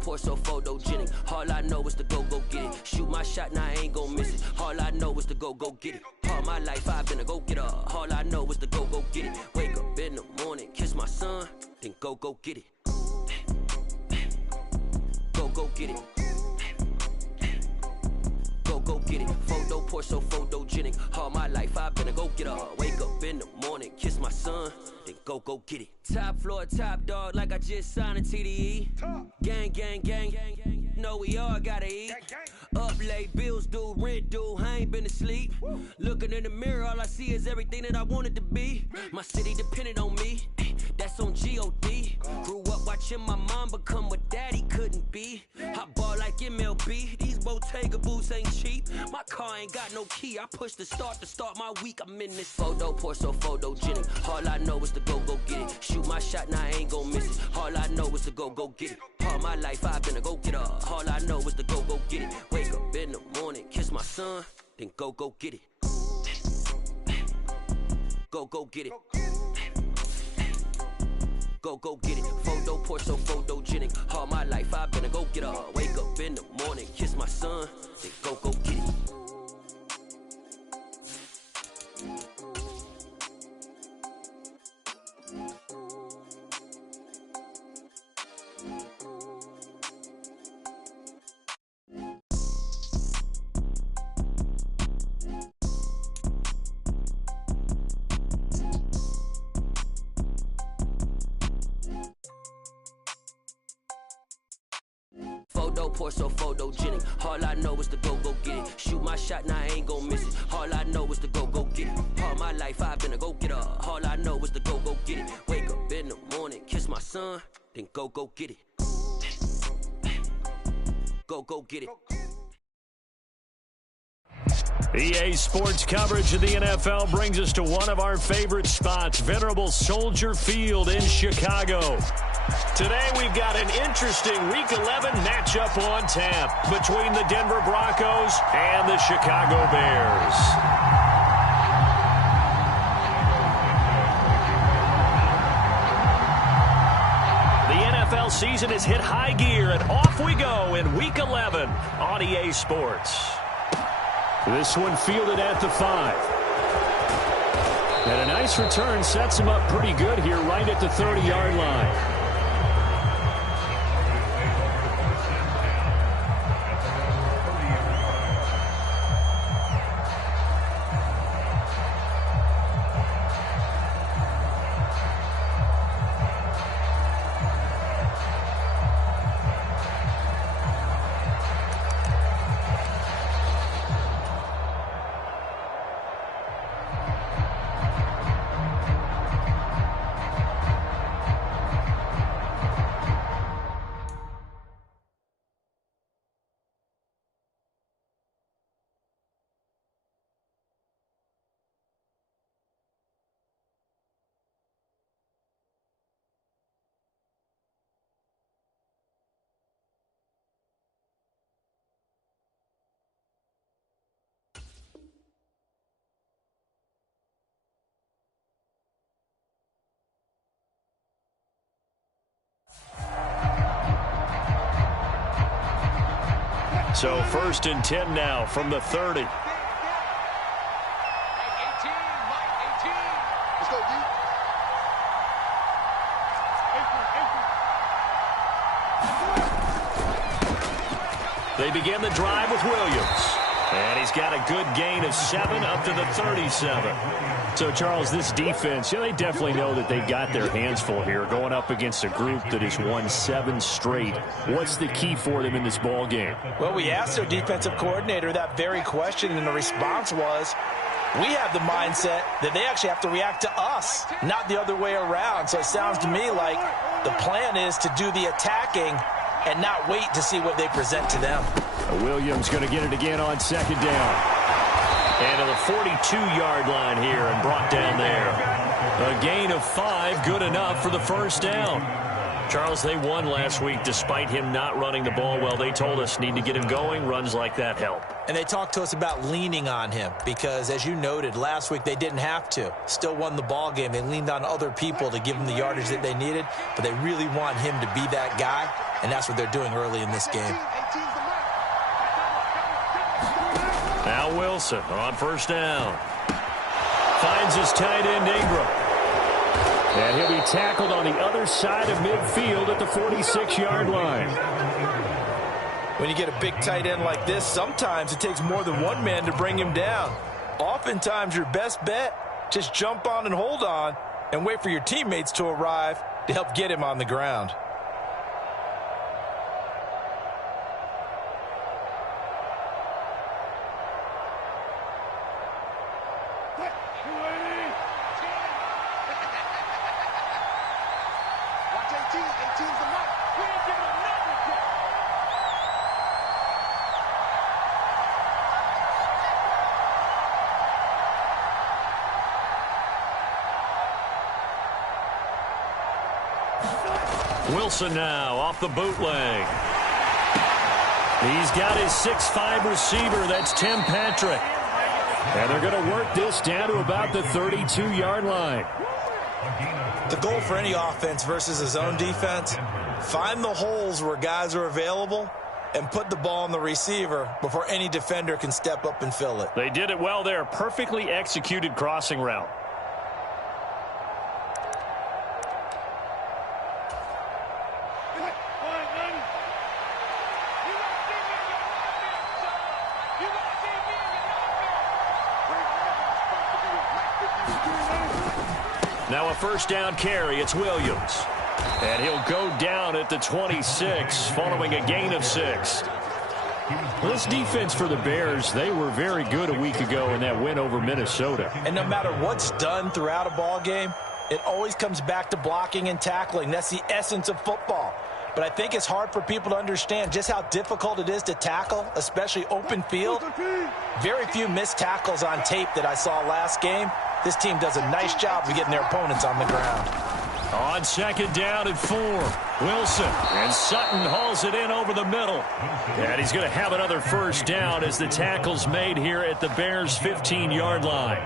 pour so photogenic. All I know is to go get it. Shoot my shot, now I ain't gon' miss it. All I know is to go get it. All my life I've been a go-getter. All I know is to go get it. Wake up in the morning, kiss my son, then go get it. Go get it. Go get it. Photo pour so photogenic. All my life I've been a go-getter. Wake up in the morning, kiss my son, then go get it. Top floor, top dog, like I just signed a TDE. Gang, gang, gang, gang. Know we all gotta eat. Up late, bills due, rent due, I ain't been asleep. Looking in the mirror, all I see is everything that I wanted to be. My city depended on me, that's on G.O.D. Grew up watching my mom become what daddy couldn't be. I ball like MLB, these Bottega boots ain't cheap. My car ain't got no key, I push the start to start my week. I'm in this photo pour so photogenic. All I know is to go get it. Shoot my shot, now I ain't gon' miss it. All I know is to go get it. All my life I've been a go-getter. All I know is to go get it. Wake up in the morning, kiss my son, then go get it. Go get it. Go get it. Photo pour so photogenic. All my life I've been a go-getter. Wake up in the morning, kiss my son, then go get it. Photo pour so photogenic. All I know is to go get it. Shoot my shot, now I ain't gon' miss it. All I know is to go get it. All my life I've been a go-getter. All I know is to go get it. Wake up in the morning, kiss my son, then go get it. Go get it. EA Sports coverage of the NFL brings us to one of our favorite spots, venerable Soldier Field in Chicago. Today we've got an interesting Week 11 matchup on tap between the Denver Broncos and the Chicago Bears. The NFL season has hit high gear, and off we go in Week 11 on EA Sports. This one fielded at the 5. And a nice return sets him up pretty good here right at the 30-yard line. So 1st and 10 now from the 30. They begin the drive with Williams. And he's got a good gain of 7 up to the 37. So, Charles, this defense, they definitely know that they've got their hands full here going up against a group that has won 7 straight. What's the key for them in this ball game? Well, we asked their defensive coordinator that very question, and the response was, we have the mindset that they actually have to react to us, not the other way around. So it sounds to me like the plan is to do the attacking and not wait to see what they present to them. Williams going to get it again on 2nd down. And to the 42-yard line here and brought down there. A gain of 5, good enough for the 1st down. Charles, they won last week despite him not running the ball well. They told us need to get him going. Runs like that help. And they talked to us about leaning on him because, as you noted, last week they didn't have to. Still won the ball game. They leaned on other people to give them the yardage that they needed, but they really want him to be that guy. and that's what they're doing early in this game. Now Wilson on first down. Finds his tight end Ingram. And he'll be tackled on the other side of midfield at the 46-yard line. When you get a big tight end like this, sometimes it takes more than one man to bring him down. Oftentimes, your best bet, just jump on and hold on and wait for your teammates to arrive to help get him on the ground. Wilson now off the bootleg. He's got his 6'5" receiver. That's Tim Patrick. And they're going to work this down to about the 32-yard line. The goal for any offense versus his own defense, find the holes where guys are available and put the ball on the receiver before any defender can step up and fill it. They did it well there. Perfectly executed crossing route. Now a first down carry. It's Williams. And he'll go down at the 26 following a gain of 6. This defense for the Bears, they were very good a week ago in that win over Minnesota. And no matter what's done throughout a ball game, it always comes back to blocking and tackling. That's the essence of football. But I think it's hard for people to understand just how difficult it is to tackle, especially open field. Very few missed tackles on tape that I saw last game. This team does a nice job of getting their opponents on the ground. On second down and 4, Wilson. And Sutton hauls it in over the middle. And he's going to have another first down as the tackle's made here at the Bears' 15-yard line.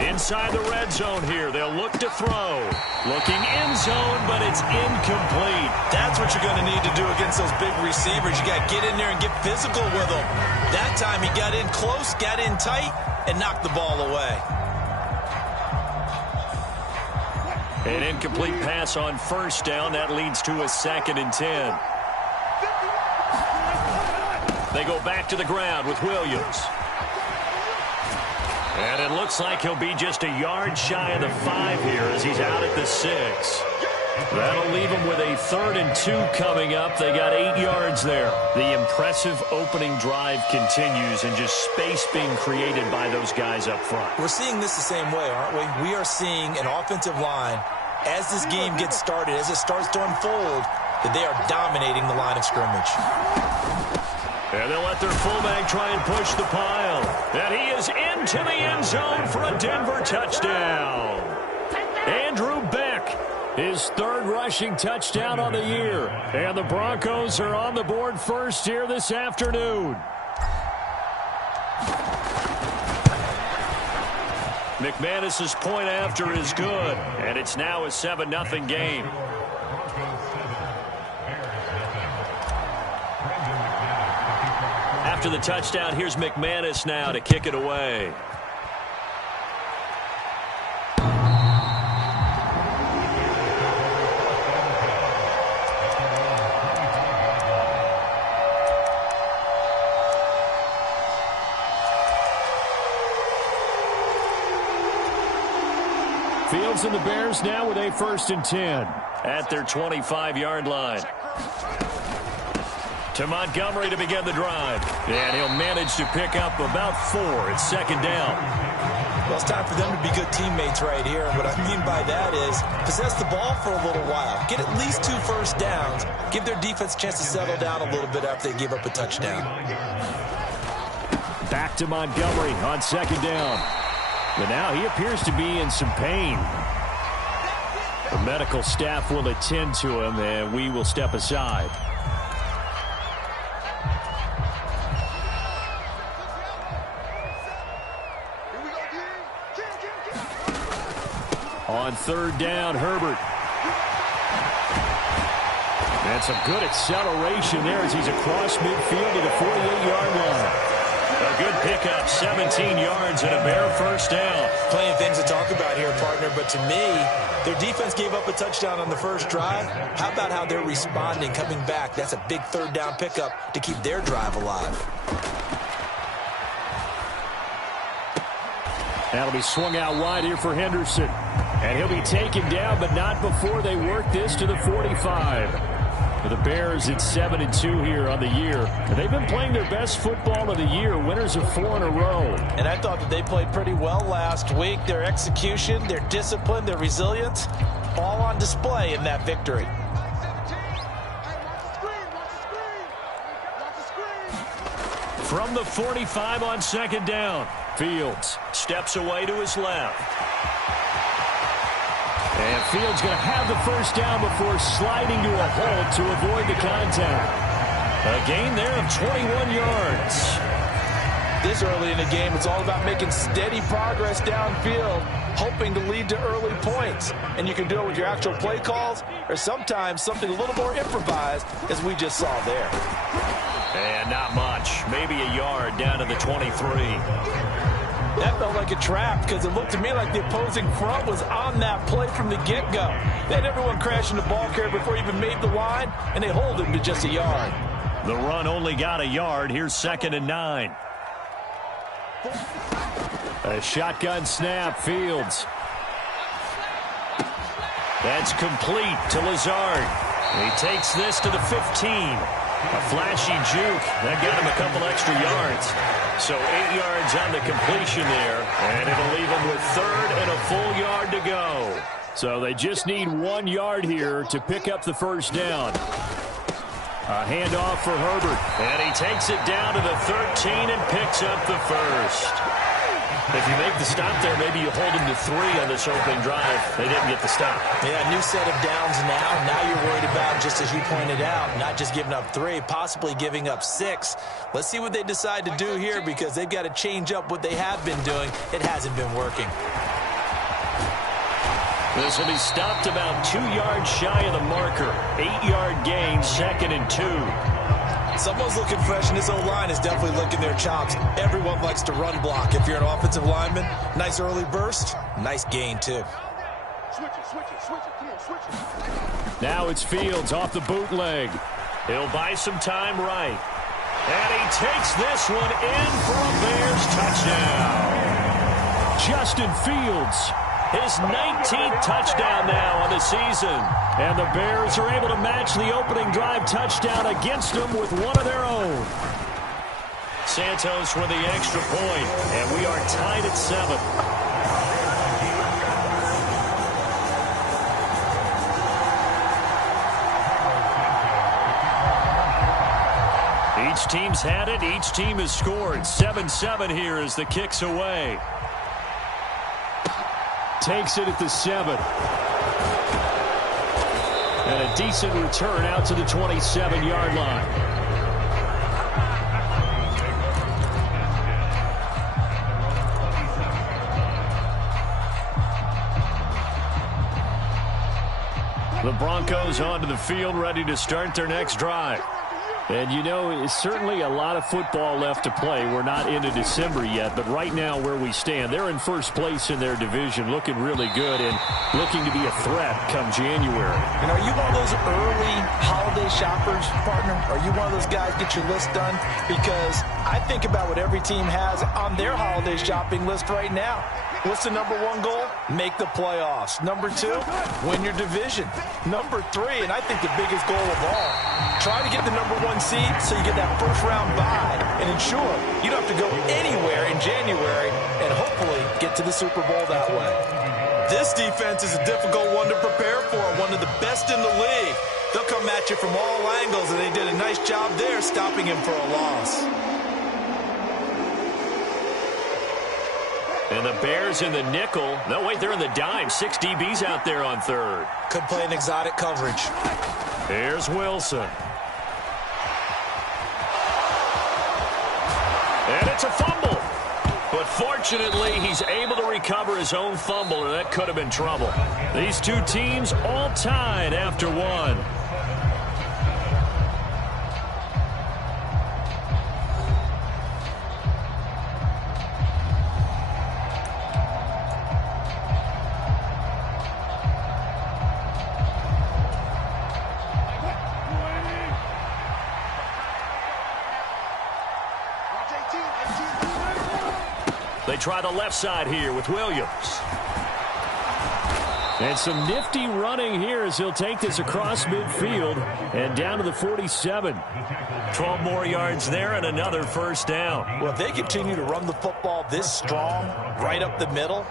Inside the red zone here. They'll look to throw. Looking end zone, but it's incomplete. That's what you're going to need to do against those big receivers. You got to get in there and get physical with them. That time he got in close, got in tight, and knocked the ball away. An incomplete pass on first down. That leads to a 2nd and 10. They go back to the ground with Williams. And it looks like he'll be just a yard shy of the 5 here as he's out at the 6. That'll leave him with a 3rd and 2 coming up. They got 8 yards there. The impressive opening drive continues and just space being created by those guys up front. We're seeing this the same way, aren't we? We are seeing an offensive line, as this game gets started, as it starts to unfold, that they are dominating the line of scrimmage. And they'll let their fullback try and push the pile. And he is into the end zone for a Denver touchdown. Andrew Beck, his 3rd rushing touchdown on the year. And the Broncos are on the board first here this afternoon. McManus's point after is good. And it's now a 7-0 game. After the touchdown, here's McManus now to kick it away. Fields and the Bears now with a 1st and 10 at their 25-yard line. To Montgomery to begin the drive. And he'll manage to pick up about 4. It's 2nd down. Well, it's time for them to be good teammates right here. What I mean by that is possess the ball for a little while. Get at least 2 first downs. Give their defense a chance to settle down a little bit after they give up a touchdown. Back to Montgomery on 2nd down. But now he appears to be in some pain. The medical staff will attend to him, and we will step aside. On third down, Herbert. And some good acceleration there as he's across midfield to the 48-yard line. A good pickup, 17 yards and a Bear first down. Plenty of things to talk about here, partner, but to me, their defense gave up a touchdown on the first drive. How about how they're responding, coming back? That's a big third down pickup to keep their drive alive. That'll be swung out wide here for Henderson. And he'll be taken down, but not before they work this to the 45. For the Bears, it's 7-2 here on the year. And they've been playing their best football of the year, winners of 4 in a row. And I thought that they played pretty well last week. Their execution, their discipline, their resilience, all on display in that victory. From the 45 on second down, Fields steps away to his left. And Fields going to have the first down before sliding to a halt to avoid the contact. A gain there of 21 yards. This early in the game, it's all about making steady progress downfield, hoping to lead to early points. And you can do it with your actual play calls or sometimes something a little more improvised, as we just saw there. And not much. Maybe a yard down to the 23. That felt like a trap because it looked to me like the opposing front was on that play from the get-go. They had everyone crashing the ball carrier before he even made the line, and they hold him to just a yard. The run only got a yard. Here's 2nd and 9. A shotgun snap, Fields. That's complete to Lazard. He takes this to the 15. A flashy juke. That got him a couple extra yards. So 8 yards on the completion there, and it'll leave him with 3rd and a full yard to go. So they just need 1 yard here to pick up the first down. A handoff for Herbert, and he takes it down to the 13 and picks up the first. If you make the stop there, maybe you hold him to 3 on this opening drive. They didn't get the stop. Yeah, new set of downs now. Now you're worried about, just as you pointed out, not just giving up 3, possibly giving up 6. Let's see what they decide to do here because they've got to change up what they have been doing. It hasn't been working. This will be stopped about 2 yards shy of the marker. 8-yard gain, 2nd and 2. Someone's looking fresh, and this O-line is definitely licking their chops. Everyone likes to run block. If you're an offensive lineman, nice early burst, nice gain, too. Switch it. Come on, switch it. Now it's Fields off the bootleg. He'll buy some time right. And he takes this one in for a Bears touchdown. Justin Fields, his 19th touchdown now on the season. And the Bears are able to match the opening drive touchdown against them with one of their own. Santos for the extra point, and we are tied at 7. Each team's had it. Each team has scored. 7-7 here as the kick's away. Takes it at the 7. And a decent return out to the 27-yard line. The Broncos onto the field, ready to start their next drive. And, you know, it's certainly a lot of football left to play. We're not into December yet, but right now where we stand, they're in first place in their division, looking really good and looking to be a threat come January. And are you one of those early holiday shoppers, partner? Are you one of those guys get your list done? Because I think about what every team has on their holiday shopping list right now. What's the number 1 goal? Make the playoffs. Number 2, win your division. Number 3, and I think the biggest goal of all, try to get the number 1 seed so you get that first-round bye and ensure you don't have to go anywhere in January and hopefully get to the Super Bowl that way. This defense is a difficult one to prepare for, one of the best in the league. They'll come at you from all angles, and they did a nice job there stopping him for a loss. And the Bears in the nickel. No, wait, they're in the dime. 6 DBs out there on 3rd. Could play an exotic coverage. Here's Wilson. And it's a fumble. But 14 Fortunately, he's able to recover his own fumble, or that could have been trouble. These two teams all tied after one. They try the left side here with Williams. And some nifty running here as he'll take this across midfield and down to the 47. 12 more yards there and another first down. Well, if they continue to run the football this strong, right up the middle,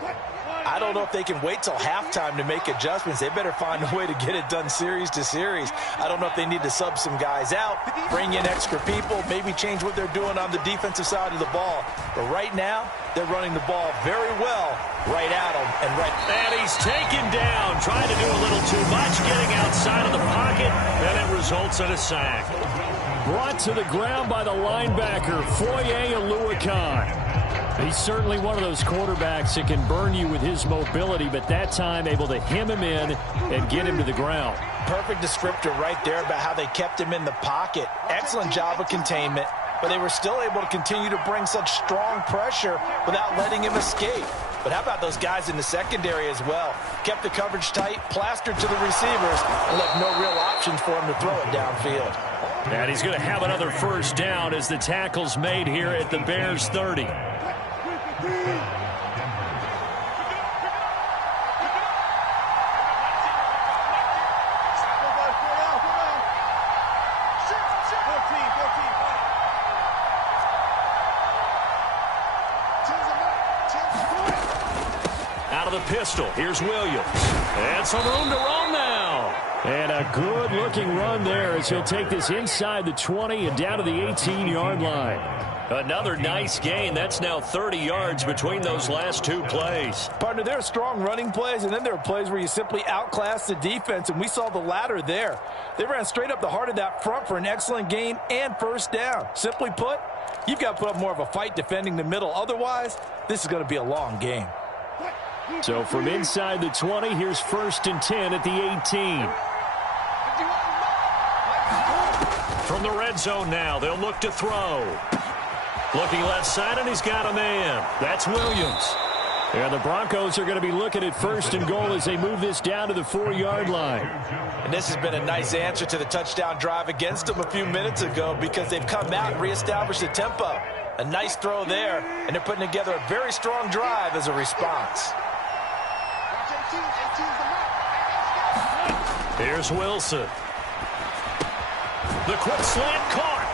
I don't know if they can wait till halftime to make adjustments. They better find a way to get it done series to series. I don't know if they need to sub some guys out, bring in extra people, maybe change what they're doing on the defensive side of the ball. But right now, they're running the ball very well right at them. And he's taken down, trying to do a little too much, getting outside of the pocket, and it results in a sack. Brought to the ground by the linebacker, Foye Oluwakan. He's certainly one of those quarterbacks that can burn you with his mobility, but that time able to hem him in and get him to the ground. Perfect descriptor right there about how they kept him in the pocket. Excellent job of containment, but they were still able to continue to bring such strong pressure without letting him escape. But how about those guys in the secondary as well? Kept the coverage tight, plastered to the receivers, and left no real options for him to throw it downfield. And he's going to have another first down as the tackle's made here at the Bears 30. Out of the pistol, here's Williams. And some room to roam now. And a good-looking run there as he'll take this inside the 20 and down to the 18-yard line. Another nice gain. That's now 30 yards between those last two plays. Partner, there are strong running plays, and then there are plays where you simply outclass the defense, and we saw the latter there. They ran straight up the heart of that front for an excellent gain and first down. Simply put, you've got to put up more of a fight defending the middle. Otherwise, this is going to be a long game. So from inside the 20, here's 1st and 10 at the 18. From the red zone now, they'll look to throw. Looking left side, and he's got a man. That's Williams. And the Broncos are going to be looking at 1st and goal as they move this down to the 4-yard line. And this has been a nice answer to the touchdown drive against them a few minutes ago because they've come out and reestablished the tempo. A nice throw there, and they're putting together a very strong drive as a response. Here's Wilson. The quick slant caught.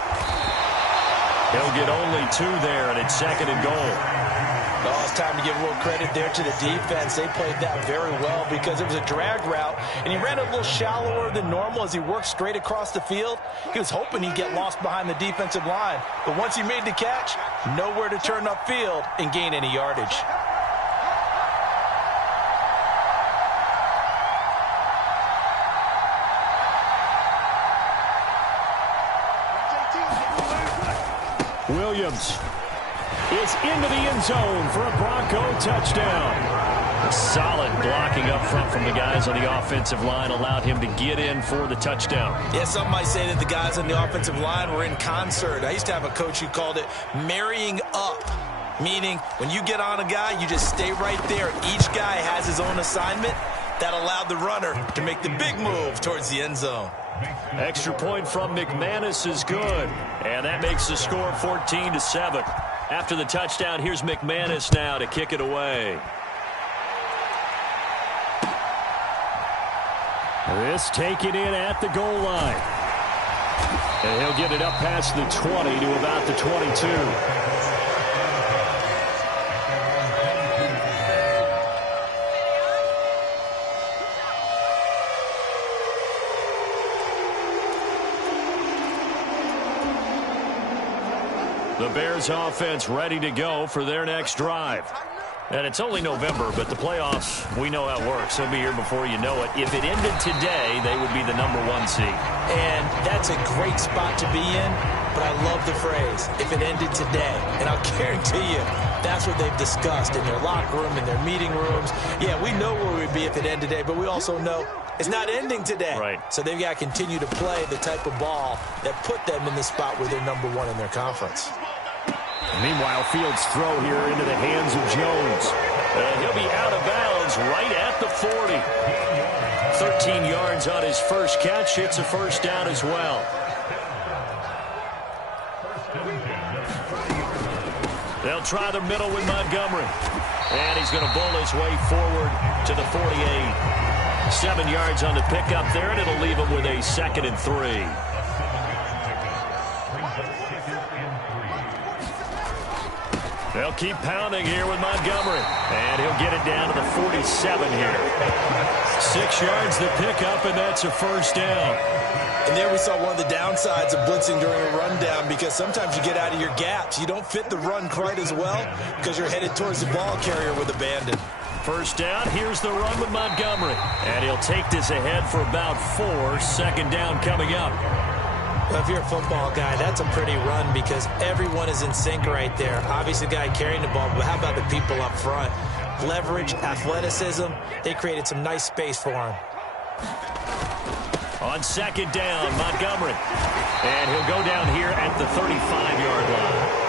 He'll get only 2 there, and it's 2nd and goal. Oh, it's time to give a little credit there to the defense. They played that very well because it was a drag route, and he ran a little shallower than normal as he worked straight across the field. He was hoping he'd get lost behind the defensive line, but once he made the catch, nowhere to turn upfield and gain any yardage. Williams is into the end zone for a Bronco touchdown. Solid blocking up front from the guys on the offensive line allowed him to get in for the touchdown. Yeah, some might say that the guys on the offensive line were in concert. I used to have a coach who called it marrying up, meaning when you get on a guy, you just stay right there. Each guy has his own assignment. That allowed the runner to make the big move towards the end zone. Extra point from McManus is good. And that makes the score 14-7. After the touchdown, here's McManus now to kick it away. This taken in at the goal line. And he'll get it up past the 20 to about the 22. The Bears offense ready to go for their next drive. And it's only November, but the playoffs, we know how it works. They'll be here before you know it. If it ended today, they would be the #1 seed. And that's a great spot to be in, but I love the phrase, if it ended today. And I'll guarantee you, That's what they've discussed in their locker room, in their meeting rooms. Yeah, we know where we'd be if it ended today, but we also know it's not ending today. Right. So they've got to continue to play the type of ball that put them in the spot where they're number one in their conference. Meanwhile, Fields' throw here into the hands of Jones. He'll be out of bounds right at the 40. 13 yards on his first catch. It's a first down as well. They'll try the middle with Montgomery. And he's going to bull his way forward to the 48. 7 yards on the pickup there, and it'll leave him with a 2nd and 3. They'll keep pounding here with Montgomery. And he'll get it down to the 47 here. 6 yards the pickup, and that's a first down. And there we saw one of the downsides of blitzing during a rundown, because sometimes you get out of your gaps. You don't fit the run quite as well because you're headed towards the ball carrier with abandon. First down, here's the run with Montgomery. And he'll take this ahead for about 4. 2nd down coming up. Well, if you're a football guy, that's a pretty run because everyone is in sync right there. Obviously, the guy carrying the ball, but how about the people up front? Leverage, athleticism, they created some nice space for him. On 2nd down, Montgomery. And he'll go down here at the 35-yard line.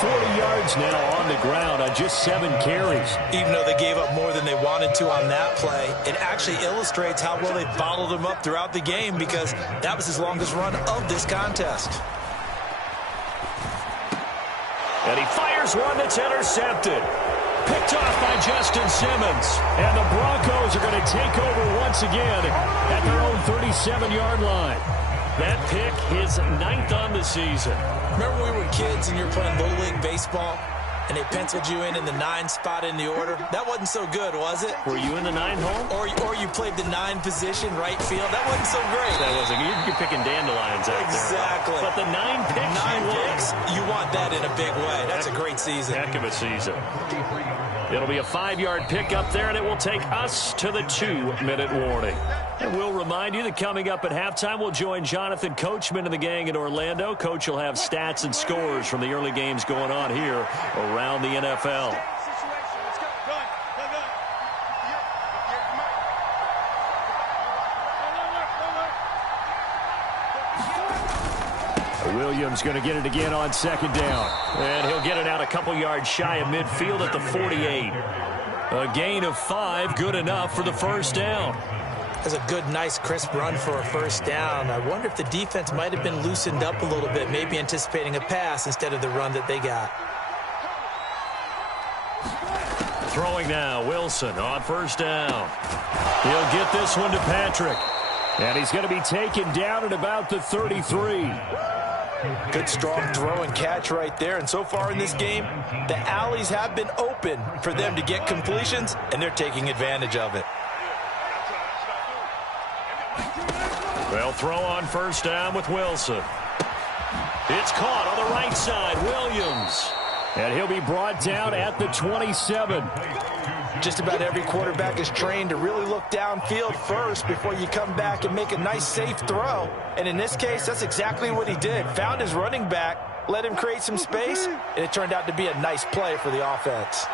40 yards now on the ground on just 7 carries. Even though they gave up more than they wanted to on that play, it actually illustrates how well they bottled him up throughout the game, because that was his longest run of this contest. And he fires one that's intercepted. Picked off by Justin Simmons. And the Broncos are going to take over once again at their own 37-yard line. That pick, his 9th on the season. Remember when we were kids and you were playing Little League Baseball and they penciled you in the 9 spot in the order? That wasn't so good, was it? Were you in the 9 hole? Or you played the 9 position, right field? That wasn't so great. That wasn't. You're picking dandelions out exactly. there. But the 9 picks, 9 picks, you want that in a big way. That's a great season. Heck of a season. It'll be a 5-yard pickup there, and it will take us to the 2-minute warning. And we'll remind you that coming up at halftime, we'll join Jonathan Coachman and the gang in Orlando. Coach will have stats and scores from the early games going on here around the NFL. Williams going to get it again on 2nd down. And he'll get it out a couple yards shy of midfield at the 48. A gain of 5, good enough for the first down. That's a good, nice, crisp run for a first down. I wonder if the defense might have been loosened up a little bit, maybe anticipating a pass instead of the run that they got. Throwing now, Wilson on first down. He'll get this one to Patrick. And he's going to be taken down at about the 33. Good, strong throw and catch right there. And so far in this game, the alleys have been open for them to get completions, and they're taking advantage of it. They'll throw on first down with Wilson. It's caught on the right side, Williams. And he'll be brought down at the 27. Just about every quarterback is trained to really look downfield first before you come back and make a nice, safe throw. And in this case, that's exactly what he did. Found his running back, let him create some space, and it turned out to be a nice play for the offense.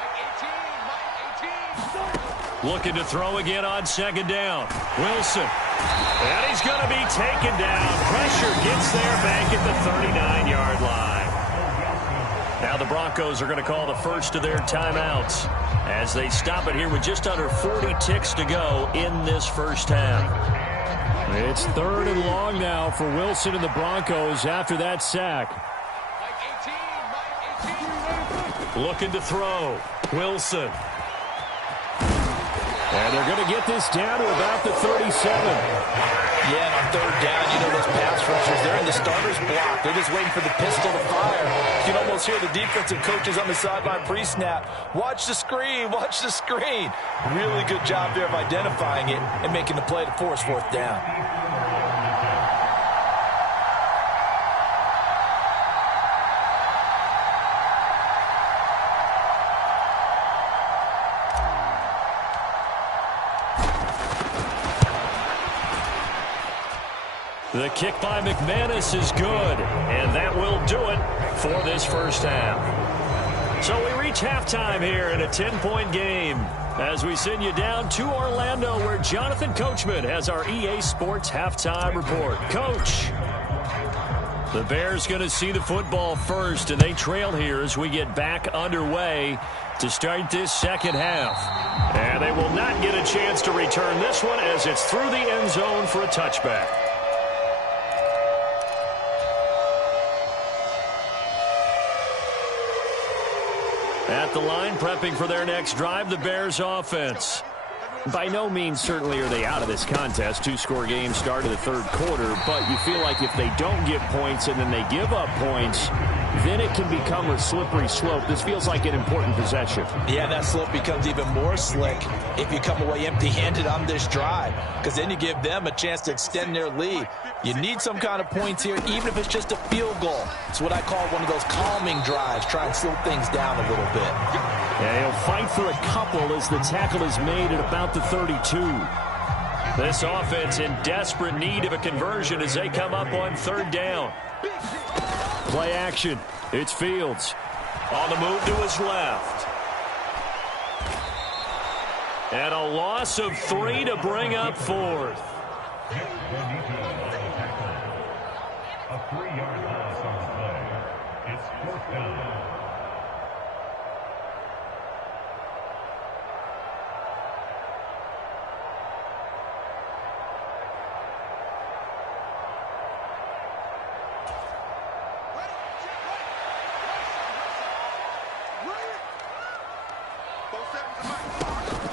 Looking to throw again on 2nd down. Wilson. And he's going to be taken down. Pressure gets there back at the 39-yard line. Now the Broncos are going to call the first of their timeouts as they stop it here with just under 40 ticks to go in this first half. It's 3rd and long now for Wilson and the Broncos after that sack. Looking to throw. Wilson. And they're going to get this down to about the 37. Yeah, and on 3rd down, you know those pass rushers, they're in the starter's block. They're just waiting for the pistol to fire. You can almost hear the defensive coaches on the sideline pre-snap. Watch the screen, watch the screen. Really good job there of identifying it and making the play to force 4th down. The kick by McManus is good, and that will do it for this first half. So we reach halftime here in a 10-point game as we send you down to Orlando, where Jonathan Coachman has our EA Sports halftime report. Coach, the Bears going to see the football first, and they trail here as we get back underway to start this second half. And they will not get a chance to return this one as it's through the end zone for a touchback. At the line, prepping for their next drive, the Bears offense. By no means certainly are they out of this contest. Two-score game start of the third quarter, but you feel like if they don't get points and then they give up points, then it can become a slippery slope. This feels like an important possession. Yeah, that slope becomes even more slick if you come away empty-handed on this drive, because then you give them a chance to extend their lead. You need some kind of points here, even if it's just a field goal. It's what I call one of those calming drives, try and slow things down a little bit. Yeah, he'll fight for a couple as the tackle is made at about the 32. This offense in desperate need of a conversion as they come up on third down. Play action. It's Fields. On the move to his left. And a loss of 3 to bring up fourth. A 3-yard loss on the play. It's fourth down.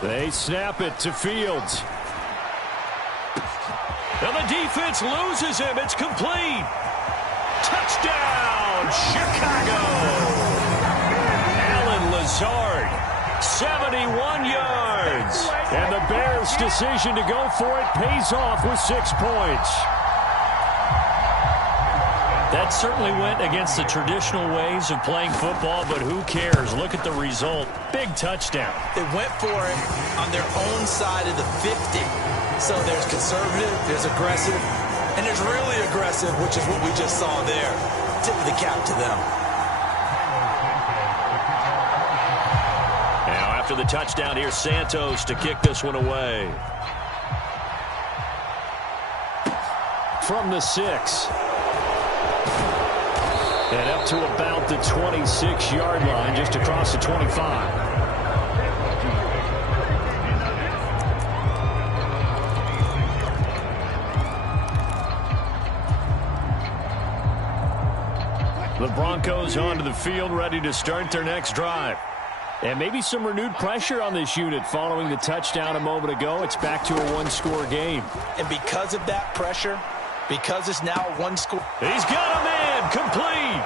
They snap it to Fields. And the defense loses him. It's complete. Touchdown, Chicago. Allen Lazard, 71 yards. And the Bears' decision to go for it pays off with 6 points. That certainly went against the traditional ways of playing football, but who cares? Look at the result. Big touchdown. They went for it on their own side of the 50. So there's conservative, there's aggressive, and there's really aggressive, which is what we just saw there. Tip of the cap to them. Now after the touchdown, here's Santos to kick this one away. From the 6. And up to about the 26-yard line, just across the 25. The Broncos onto the field, ready to start their next drive. And maybe some renewed pressure on this unit following the touchdown a moment ago. It's back to a one-score game. And because of that pressure, because it's now a one-score. He's got a man, complete.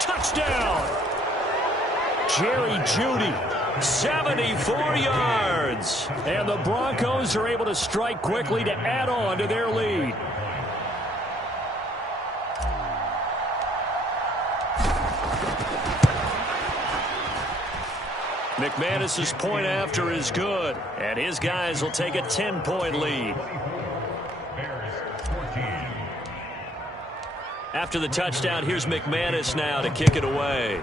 Touchdown. Jerry Jeudy, 74 yards. And the Broncos are able to strike quickly to add on to their lead. McManus's point after is good, and his guys will take a 10-point lead. After the touchdown, here's McManus now to kick it away.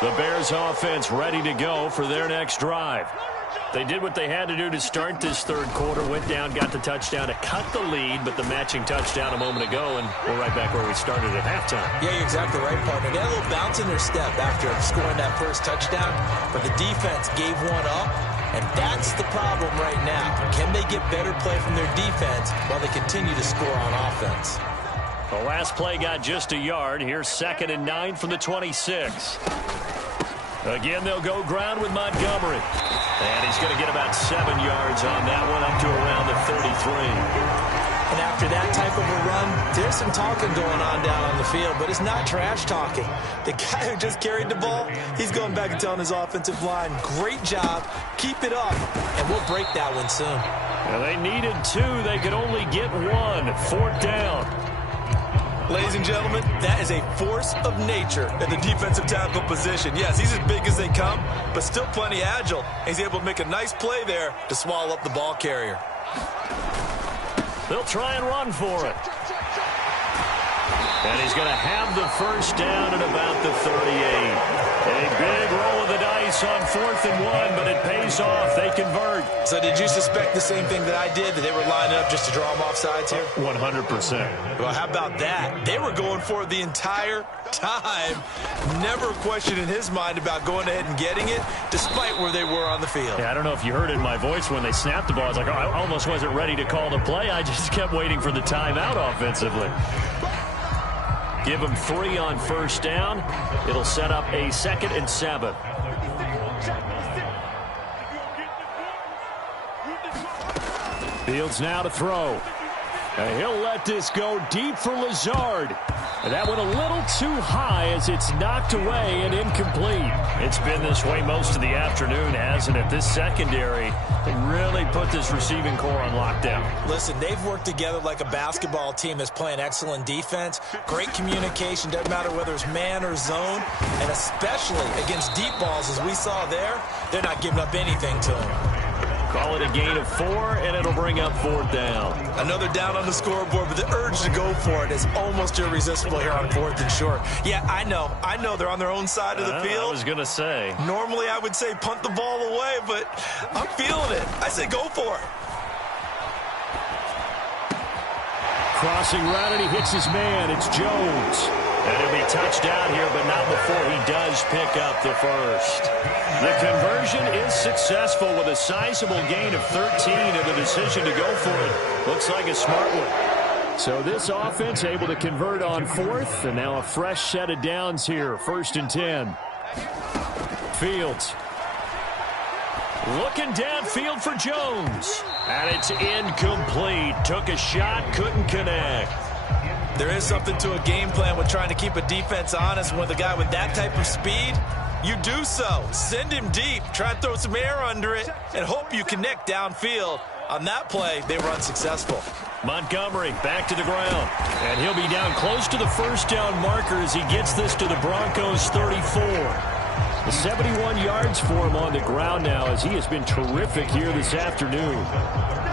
The Bears offense ready to go for their next drive. They did what they had to do to start this third quarter, went down, got the touchdown to cut the lead, but the matching touchdown a moment ago, and we're right back where we started at halftime. Yeah, you're exactly right, partner. They had a little bounce in their step after scoring that first touchdown, but the defense gave one up, and that's the problem right now. Can they get better play from their defense while they continue to score on offense? The last play got just a yard. Here's 2nd and 9 from the 26. Again, they'll go ground with Montgomery. And he's going to get about 7 yards on that one, up to around the 33. And after that type of a run, there's some talking going on down on the field, but it's not trash talking. The guy who just carried the ball, he's going back and telling his offensive line, great job, keep it up, and we'll break that one soon. Well, they needed 2. They could only get 1. 4th down. Ladies and gentlemen, that is a force of nature in the defensive tackle position. Yes, he's as big as they come, but still plenty agile. He's able to make a nice play there to swallow up the ball carrier. They'll try and run for it. And he's going to have the first down at about the 38. A big roll of the dice on 4th and 1, but it pays off. They convert. So did you suspect the same thing that I did, that they were lining up just to draw them off sides here? 100%. Well, how about that? They were going for it the entire time. Never a question in his mind about going ahead and getting it, despite where they were on the field. Yeah, I don't know if you heard it in my voice when they snapped the ball. I was like, oh, I almost wasn't ready to call the play. I just kept waiting for the timeout offensively. Give them 3 on first down. It'll set up a 2nd and 7. Fields now to throw. And he'll let this go deep for Lazard. And that went a little too high as it's knocked away and incomplete. It's been this way most of the afternoon, hasn't it? This secondary really put this receiving core on lockdown. Listen, they've worked together like a basketball team that's playing excellent defense. Great communication, doesn't matter whether it's man or zone. And especially against deep balls, as we saw there, they're not giving up anything to them. Call it a gain of 4, and it'll bring up 4th down. Another down on the scoreboard, but the urge to go for it is almost irresistible here on 4th and short. Yeah, I know they're on their own side of the field. I was going to say. Normally I would say punt the ball away, but I'm feeling it. I say go for it. Crossing route, and he hits his man. It's Jones. And he'll be touched down here, but not before he does pick up the first. The conversion is successful with a sizable gain of 13 and the decision to go for it. Looks like a smart one. So this offense able to convert on 4th, and now a fresh set of downs here. 1st and 10. Fields. Looking downfield for Jones. And it's incomplete. Took a shot, couldn't connect. There is something to a game plan with trying to keep a defense honest. With a guy with that type of speed, you do so. Send him deep, try and throw some air under it, and hope you connect downfield. On that play, they were unsuccessful. Montgomery back to the ground. And he'll be down close to the first down marker as he gets this to the Broncos 34. 71 yards for him on the ground now as he has been terrific here this afternoon.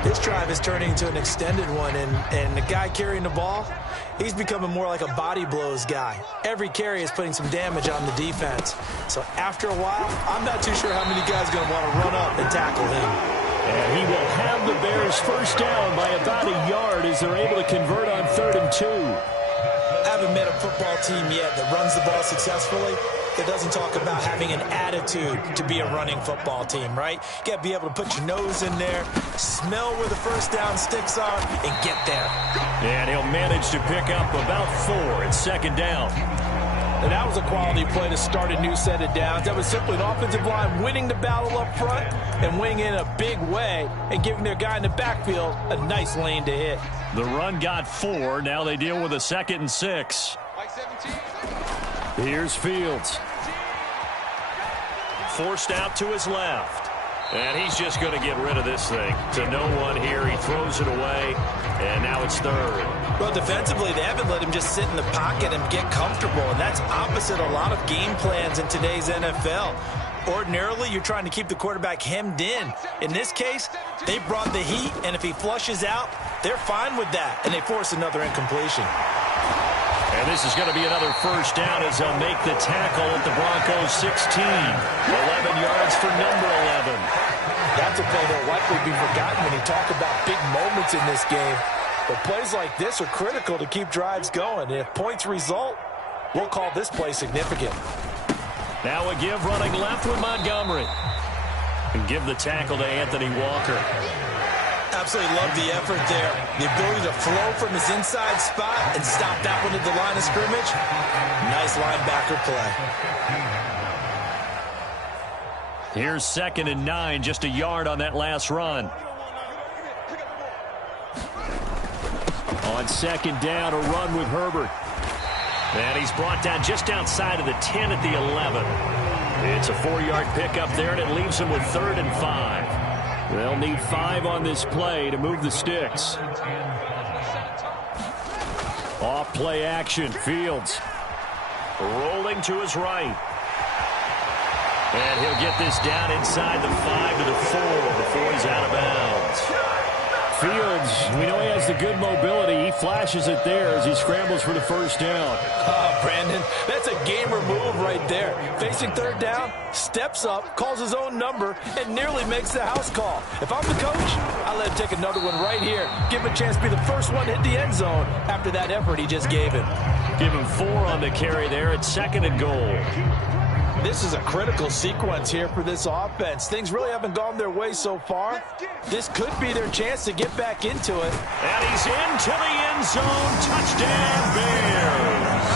This drive is turning into an extended one, and the guy carrying the ball, he's becoming more like a body blows guy. Every carry is putting some damage on the defense. So after a while, I'm not too sure how many guys are going to want to run up and tackle him. And he will have the Bears first down by about a yard as they're able to convert on 3rd and 2. I haven't met a football team yet that runs the ball successfully that doesn't talk about having an attitude to be a running football team, right? You got to be able to put your nose in there, smell where the first down sticks are, and get there. And he'll manage to pick up about 4. It's 2nd down. And that was a quality play to start a new set of downs. That was simply an offensive line winning the battle up front and winning in a big way and giving their guy in the backfield a nice lane to hit. The run got 4. Now they deal with a 2nd and 6. Here's Fields. Forced out to his left. And he's just going to get rid of this thing. To no one here. He throws it away. And now it's 3rd. Well, defensively, they haven't let him just sit in the pocket and get comfortable. And that's opposite a lot of game plans in today's NFL. Ordinarily, you're trying to keep the quarterback hemmed in. In this case, they brought the heat. And if he flushes out, they're fine with that. And they force another incompletion. And this is going to be another first down as they'll make the tackle at the Broncos 16. 11 yards for number 11. That's a play that will likely be forgotten when you talk about big moments in this game. But plays like this are critical to keep drives going. And if points result, we'll call this play significant. Now a give running left with Montgomery. And give the tackle to Anthony Walker. Absolutely love the effort there. The ability to flow from his inside spot and stop that one at the line of scrimmage. Nice linebacker play. Here's 2nd and 9, just a yard on that last run. On 2nd down, a run with Herbert. And he's brought down just outside of the 10 at the 11. It's a 4-yard pickup there, and it leaves him with 3rd and 5. They'll need 5 on this play to move the sticks. Off play action. Fields rolling to his right. And he'll get this down inside the 5 to the 4 before he's out of bounds. Fields, we know he has the good mobility. He flashes it there as he scrambles for the first down. Oh, Brandon, that's a gamer move right there. Facing third down, steps up, calls his own number, and nearly makes the house call. If I'm the coach, I let him take another one right here. Give him a chance to be the first one to hit the end zone after that effort he just gave him. Give him 4 on the carry there at 2nd and goal. This is a critical sequence here for this offense. Things really haven't gone their way so far. This could be their chance to get back into it. And he's into the end zone. Touchdown, Bears.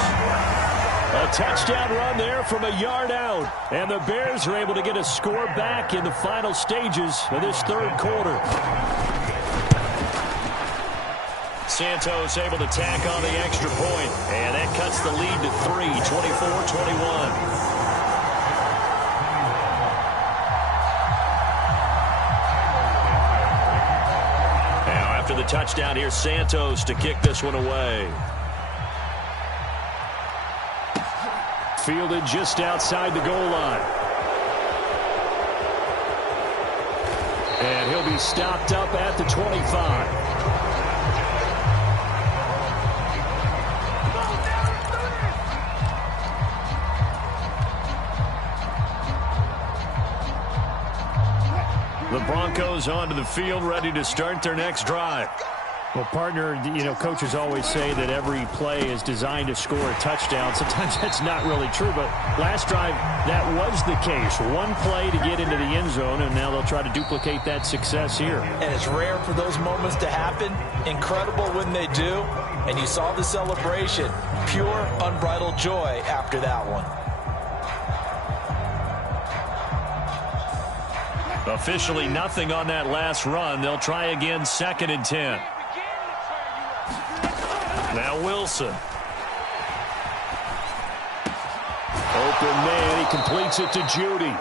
A touchdown run there from a yard out. And the Bears are able to get a score back in the final stages of this third quarter. Santos able to tack on the extra point. And that cuts the lead to 3, 24-21. After the touchdown, here's Santos to kick this one away. Fielded just outside the goal line. And he'll be stopped up at the 25. The Broncos onto the field, ready to start their next drive. Well, partner, you know, coaches always say that every play is designed to score a touchdown. Sometimes that's not really true, but last drive, that was the case. One play to get into the end zone, and now they'll try to duplicate that success here. And it's rare for those moments to happen. Incredible when they do. And you saw the celebration. Pure, unbridled joy after that one. Officially nothing on that last run. They'll try again, 2nd and 10. Now Wilson. Open man, he completes it to Judy.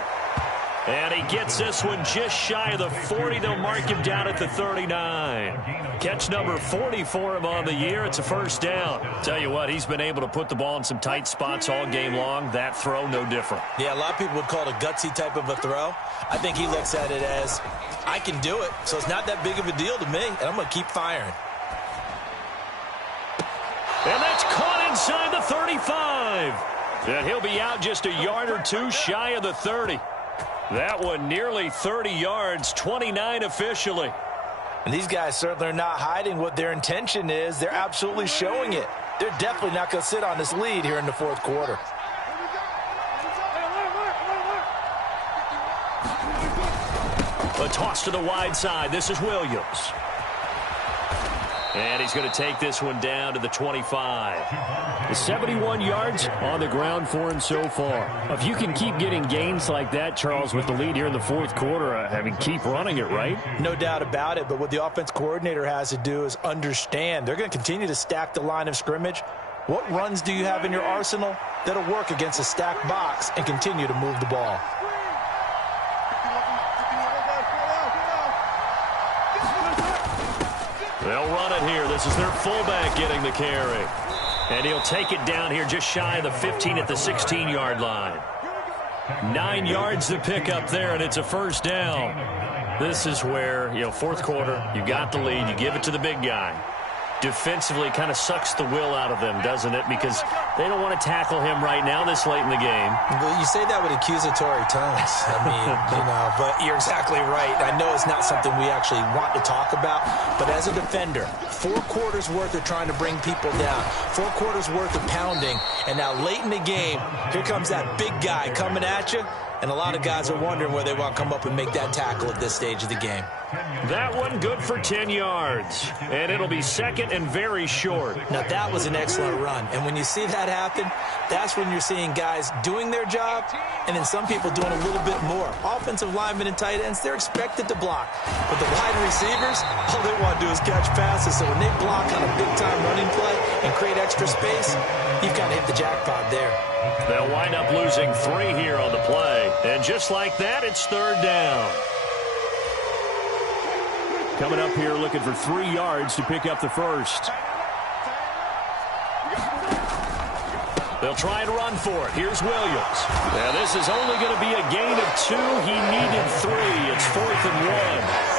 And he gets this one just shy of the 40. They'll mark him down at the 39. Catch number 40 for him on the year. It's a first down. Tell you what, he's been able to put the ball in some tight spots all game long. That throw, no different. Yeah, a lot of people would call it a gutsy type of a throw. I think he looks at it as, I can do it, so it's not that big of a deal to me, and I'm going to keep firing. And that's caught inside the 35. And he'll be out just a yard or two shy of the 30. That one nearly 30 yards, 29 officially. And these guys certainly are not hiding what their intention is. They're absolutely showing it. They're definitely not going to sit on this lead here in the fourth quarter. A toss to the wide side. This is Williams. And he's going to take this one down to the 25. 71 yards on the ground for him so far. If you can keep getting gains like that, Charles, with the lead here in the fourth quarter, I mean, keep running it, right? No doubt about it, but what the offense coordinator has to do is understand. They're going to continue to stack the line of scrimmage. What runs do you have in your arsenal that'll work against a stacked box and continue to move the ball? They'll run it here. This is their fullback getting the carry. And he'll take it down here just shy of the 15 at the 16-yard line. 9 yards to pick up there, and it's a first down. This is where, you know, fourth quarter, you got the lead, you give it to the big guy. Defensively, kind of sucks the will out of them, doesn't it? Because they don't want to tackle him right now this late in the game. Well, you say that with accusatory tones. I mean, you know, but you're exactly right. I know it's not something we actually want to talk about, but as a defender, 4 quarters worth of trying to bring people down, 4 quarters worth of pounding, and now late in the game, here comes that big guy coming at you, and a lot of guys are wondering where they want to come up and make that tackle at this stage of the game. That one good for 10 yards, and it'll be second and very short. Now, that was an excellent run, and when you see that happen, that's when you're seeing guys doing their job, and then some people doing a little bit more. Offensive linemen and tight ends, they're expected to block, but the wide receivers, all they want to do is catch passes, so when they block on a big-time running play and create extra space, you've got to hit the jackpot there. They'll wind up losing 3 here on the play, and just like that, it's third down. Coming up here looking for 3 yards to pick up the first. They'll try and run for it. Here's Williams. Now, this is only going to be a gain of 2. He needed 3. It's 4th and 1.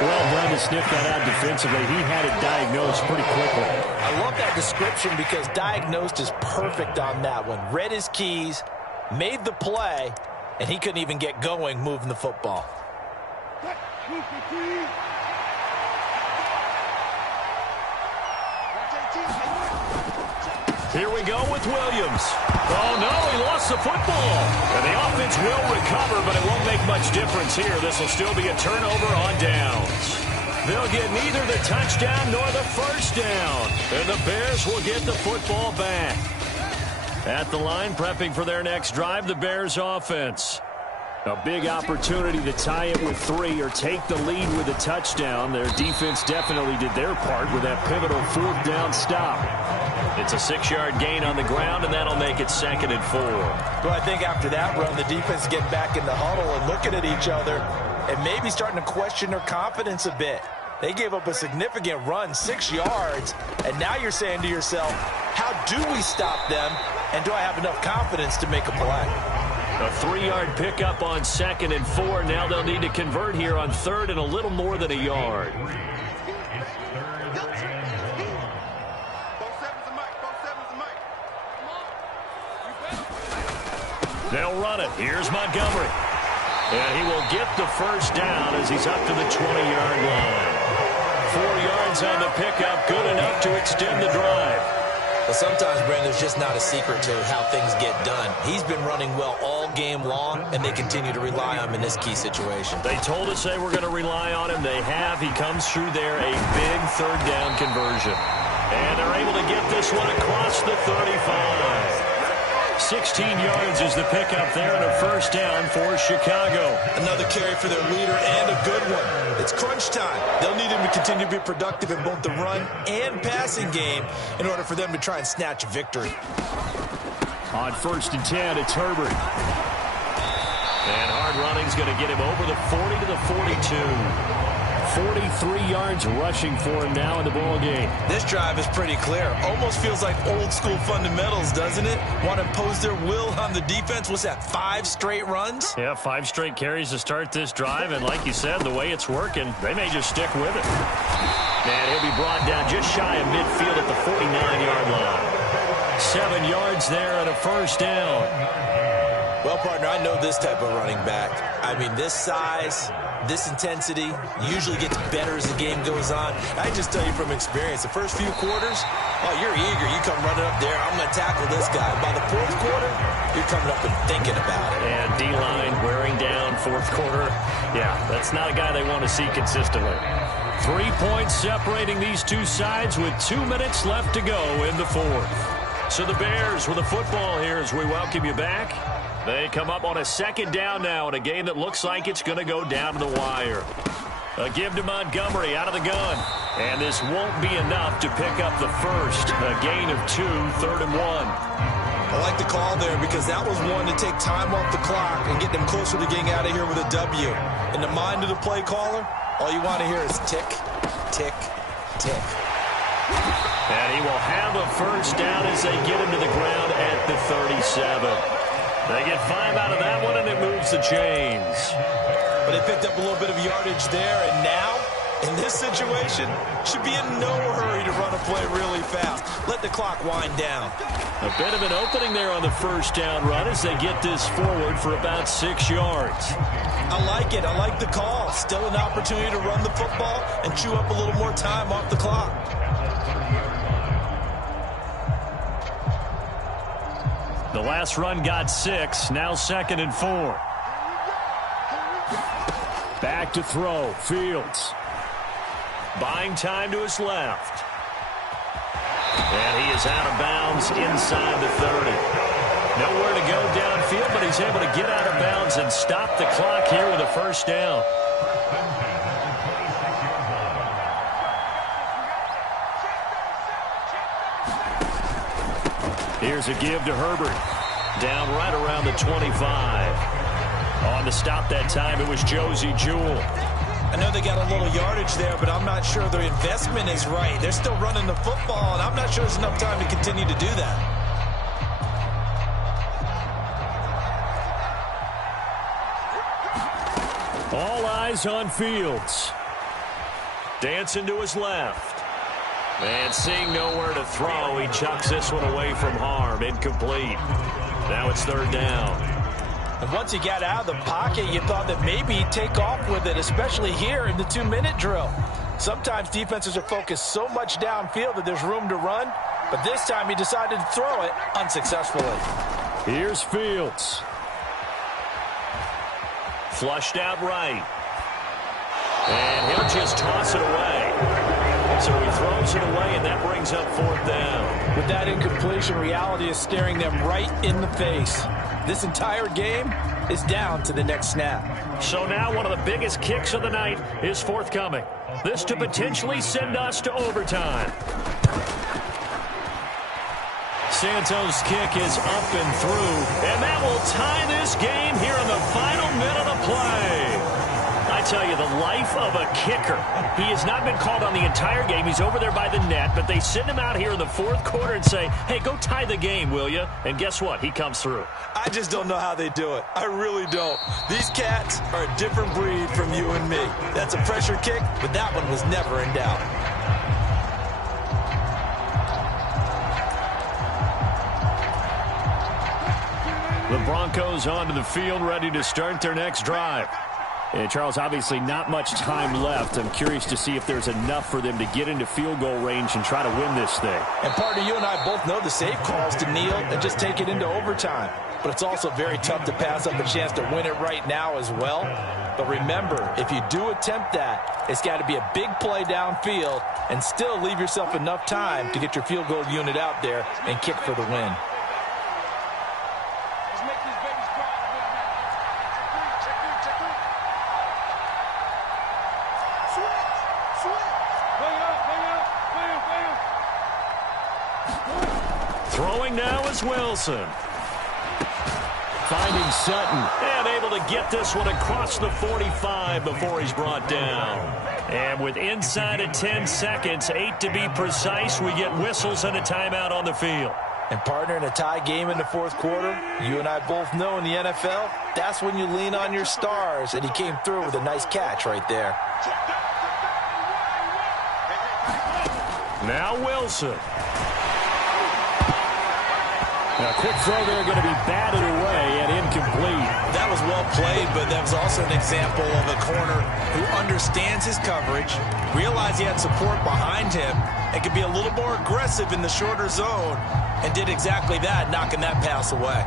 Well done to sniff that out defensively. He had it diagnosed pretty quickly. I love that description because diagnosed is perfect on that one. Read his keys, made the play, and he couldn't even get going moving the football. Here we go with Williams. Oh, no, he lost the football. And the offense will recover, but it won't make much difference here. This will still be a turnover on downs. They'll get neither the touchdown nor the first down. And the Bears will get the football back. At the line, prepping for their next drive, the Bears offense. A big opportunity to tie it with 3 or take the lead with a touchdown. Their defense definitely did their part with that pivotal 4th down stop. It's a 6-yard gain on the ground, and that'll make it 2nd and 4. Well, I think after that run, the defense getting back in the huddle and looking at each other and maybe starting to question their confidence a bit. They gave up a significant run, 6 yards, and now you're saying to yourself, how do we stop them, and do I have enough confidence to make a play? A 3-yard pickup on 2nd and 4. Now they'll need to convert here on 3rd and a little more than a yard. They'll run it. Here's Montgomery. And he will get the first down as he's up to the 20-yard line. 4 yards on the pickup, good enough to extend the drive. Well, sometimes, Brandon, there's just not a secret to how things get done. He's been running well all game long, and they continue to rely on him in this key situation. They told us they were going to rely on him. They have. He comes through there, a big 3rd down conversion. And they're able to get this one across the 35. 16 yards is the pickup there and a first down for Chicago. Another carry for their leader and a good one. It's crunch time. They'll need him to continue to be productive in both the run and passing game in order for them to try and snatch a victory. On 1st and 10, it's Herbert. And hard running's going to get him over the 40 to the 42. 43 yards rushing for him now in the ball game. This drive is pretty clear. Almost feels like old school fundamentals, doesn't it? Want to impose their will on the defense. What's that, 5 straight runs? Yeah, 5 straight carries to start this drive. And like you said, the way it's working, they may just stick with it. And he'll be brought down just shy of midfield at the 49-yard line. 7 yards there and a first down. Well, partner, I know this type of running back. I mean, this size, this intensity usually gets better as the game goes on. I just tell you from experience, the first few quarters, oh, you're eager. You come running up there, I'm going to tackle this guy. By the 4th quarter, you're coming up and thinking about it. And D-line wearing down 4th quarter. Yeah, that's not a guy they want to see consistently. 3 points separating these two sides with 2 minutes left to go in the 4th. So the Bears with the football here as we welcome you back. They come up on a 2nd down now in a game that looks like it's going to go down to the wire. A give to Montgomery out of the gun. And this won't be enough to pick up the first. A gain of 2, 3rd and 1. I like the call there because that was one to take time off the clock and get them closer to getting out of here with a W. In the mind of the play caller, all you want to hear is tick, tick, tick. And he will have a first down as they get him to the ground at the 37. They get 5 out of that one, and it moves the chains. But they picked up a little bit of yardage there, and now, in this situation, should be in no hurry to run a play really fast. Let the clock wind down. A bit of an opening there on the first down run as they get this forward for about 6 yards. I like it. I like the call. Still an opportunity to run the football and chew up a little more time off the clock. The last run got 6, now 2nd and 4. Back to throw, Fields. Buying time to his left. And he is out of bounds inside the 30. Nowhere to go downfield, but he's able to get out of bounds and stop the clock here with a first down. Here's a give to Herbert. Down right around the 25. On the stop that time, it was Josie Jewell. I know they got a little yardage there, but I'm not sure their investment is right. They're still running the football, and I'm not sure there's enough time to continue to do that. eyes on Fields. Dancing to his left. And seeing nowhere to throw, he chucks this one away from harm. Incomplete. Now it's third down. And once he got out of the pocket, you thought that maybe he'd take off with it, especially here in the 2-minute drill. Sometimes defenses are focused so much downfield that there's room to run, but this time he decided to throw it unsuccessfully. Here's Fields. Flushed out right. And he'll just toss it away. So he throws it away, and that brings up fourth down. With that incompletion, reality is staring them right in the face. This entire game is down to the next snap. So now one of the biggest kicks of the night is forthcoming. This to potentially send us to overtime. Santos' kick is up and through, and that will tie this game here in the final minute of play. I tell you, the life of a kicker. He has not been called on the entire game. He's over there by the net, but they send him out here in the fourth quarter and say, hey, go tie the game, will you? And guess what? He comes through. I just don't know how they do it. I really don't. These cats are a different breed from you and me. That's a pressure kick, but that one was never in doubt. The Broncos onto the field, ready to start their next drive. And Charles, obviously not much time left. I'm curious to see if there's enough for them to get into field goal range and try to win this thing. And partner, you and I both know the safe calls to kneel and just take it into overtime. But it's also very tough to pass up a chance to win it right now as well. But remember, if you do attempt that, it's got to be a big play downfield and still leave yourself enough time to get your field goal unit out there and kick for the win. Throwing now is Wilson. Finding Sutton. And able to get this one across the 45 before he's brought down. And with inside of 10 seconds, 8 to be precise, we get whistles and a timeout on the field. And partner, in a tie game in the fourth quarter, you and I both know in the NFL, that's when you lean on your stars. And he came through with a nice catch right there. Now Wilson. A quick throw there, going to be batted away and incomplete. That was well played, but that was also an example of a corner who understands his coverage, realized he had support behind him, and could be a little more aggressive in the shorter zone, and did exactly that, knocking that pass away.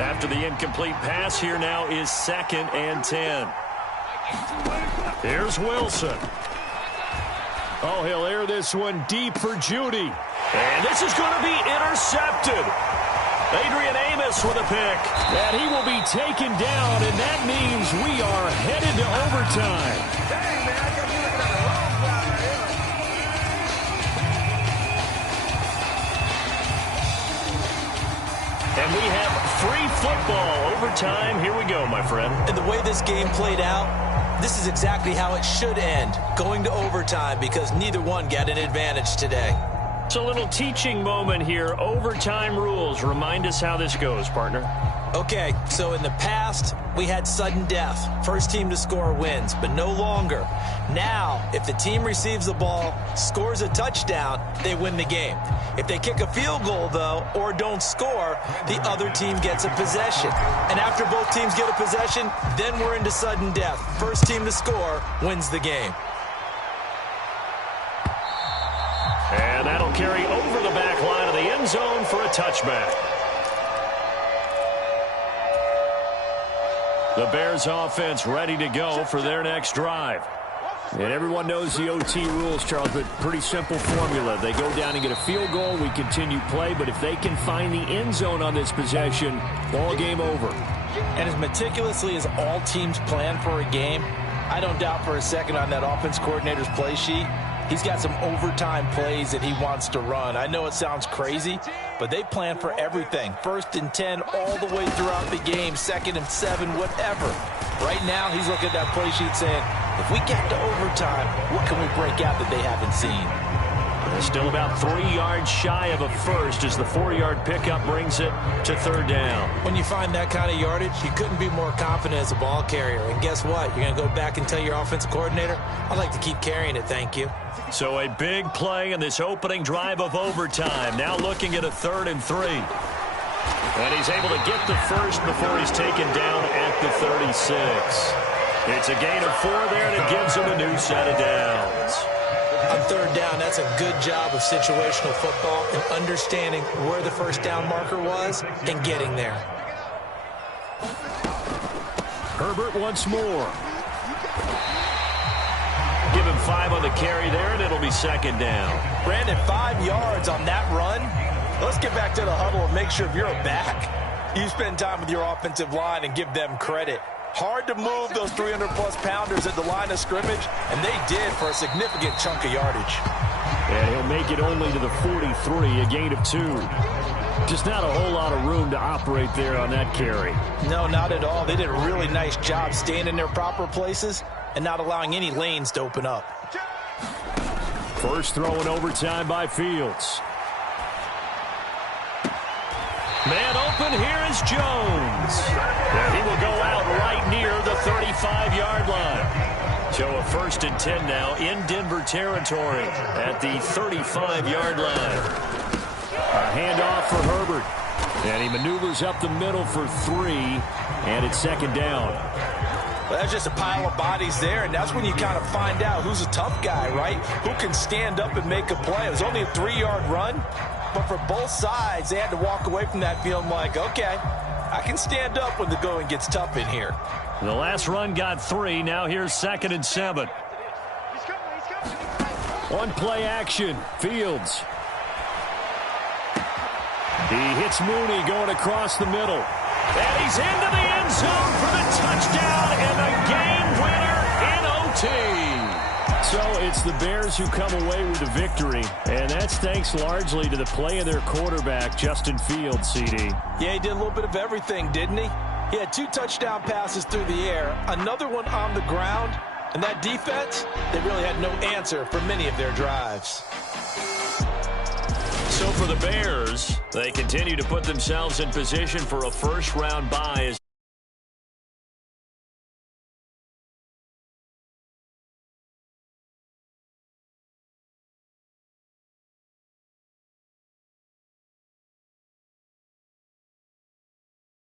After the incomplete pass, here now is 2nd and 10. Here's Wilson. Oh, he'll air this one deep for Judy. And this is going to be intercepted. Adrian Amos with a pick. And he will be taken down, and that means we are headed to overtime. Dang, man, I got you looking at the wrong guy right here. And we have free football. Overtime. Here we go, my friend. And the way this game played out, this is exactly how it should end, going to overtime, because neither one got an advantage today. It's a little teaching moment here. Overtime rules. Remind us how this goes, partner. Okay, so in the past, we had sudden death. First team to score wins, but no longer. Now, if the team receives the ball, scores a touchdown, they win the game. If they kick a field goal, though, or don't score, the other team gets a possession. And after both teams get a possession, then we're into sudden death. First team to score wins the game. And that'll carry over the back line of the end zone for a touchback. The Bears offense ready to go for their next drive. And everyone knows the OT rules, Charles, but pretty simple formula. They go down and get a field goal, we continue play, but if they can find the end zone on this possession, ball game over. And as meticulously as all teams plan for a game, I don't doubt for a second on that offense coordinator's play sheet, he's got some overtime plays that he wants to run. I know it sounds crazy, but they plan for everything. 1st and 10 all the way throughout the game, 2nd and 7, whatever. Right now, he's looking at that play sheet saying, if we get to overtime, what can we break out that they haven't seen? Still about 3 yards shy of a first as the 4-yard pickup brings it to third down. When you find that kind of yardage, you couldn't be more confident as a ball carrier. And guess what? You're going to go back and tell your offensive coordinator, I'd like to keep carrying it, thank you. So a big play in this opening drive of overtime. Now looking at a 3rd and 3. And he's able to get the first before he's taken down at the 36. It's a gain of 4 there, and it gives him a new set of downs. On third down, that's a good job of situational football and understanding where the first down marker was and getting there. Herbert once more. Give him 5 on the carry there, and it'll be second down. Brandon, 5 yards on that run. Let's get back to the huddle and make sure if you're a back, you spend time with your offensive line and give them credit. Hard to move those 300-plus pounders at the line of scrimmage, and they did for a significant chunk of yardage. And he'll make it only to the 43, a gain of 2. Just not a whole lot of room to operate there on that carry. No, not at all. They did a really nice job staying in their proper places and not allowing any lanes to open up. First throw in overtime by Fields. Man open, here is Jones. And he will go out right near the 35-yard line. So a 1st and 10 now in Denver territory at the 35-yard line. A handoff for Herbert. And he maneuvers up the middle for 3, and it's second down. Well, that's just a pile of bodies there, and that's when you kind of find out who's a tough guy, right? Who can stand up and make a play. It was only a 3-yard run. But for both sides, they had to walk away from that feeling like, okay, I can stand up when the going gets tough in here. The last run got 3. Now here's 2nd and 7. On play action, Fields. He hits Mooney going across the middle. And he's into the end zone for the touchdown and the game winner in OT. So it's the Bears who come away with the victory, and that's thanks largely to the play of their quarterback, Justin Fields, CD. Yeah, he did a little bit of everything, didn't he? He had 2 touchdown passes through the air, another one on the ground, and that defense, they really had no answer for many of their drives. So for the Bears, they continue to put themselves in position for a first-round bye as